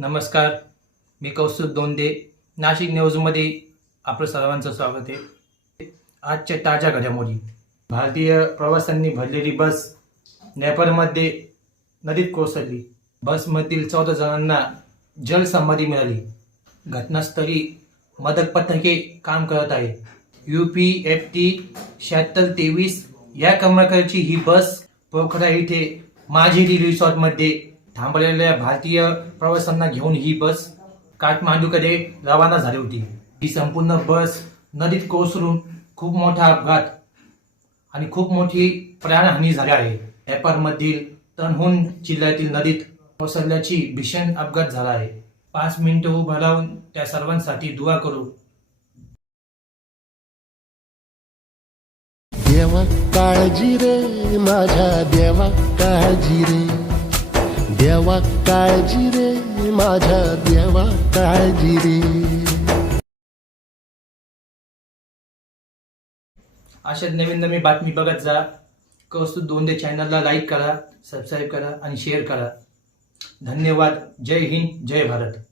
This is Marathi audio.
नमस्कार मी कौस्तुभ दोंदे नाशिक न्यूजमध्ये आपलं सर्वांचं स्वागत आहे. आजच्या ताज्या घडामोडी. भारतीय प्रवाशांनी भरलेली बस नेपाळमध्ये नदीत कोसळली. बसमधील चौदा जणांना जलसमाधी मिळाली. घटनास्थळी मदत पथके काम करत आहे यू पी एफ टी शहात्तर तेवीस या क्रमांकाची ही बस पोखरा इथे माझी रिसॉर्टमध्ये थांबलेल्या भारतीय प्रवाशांना घेऊन ही बस काठमांडूकडे रवाना झाली होती. ही संपूर्ण बस नदीत कोसळून खूप मोठा अपघात आणि खूप मोठी प्राणहानी झाली आहे. नेपाळमधील तनहून जिल्ह्यातील नदीत कोसळल्याची भीषण अपघात झाला आहे. पाच मिनिटं उभा राहून त्या सर्वांसाठी दुवा करू. देवा काळजी रे माझ्या देवा काळजी रे. देवा काळजी रे माझ्या देवा काळजी रे. अशाच नवीन नवीन बातमी बघत जा. कौस्तुभ दोंदे चॅनलला लाईक करा सबस्क्राईब करा आणि शेअर करा. धन्यवाद. जय हिंद जय भारत.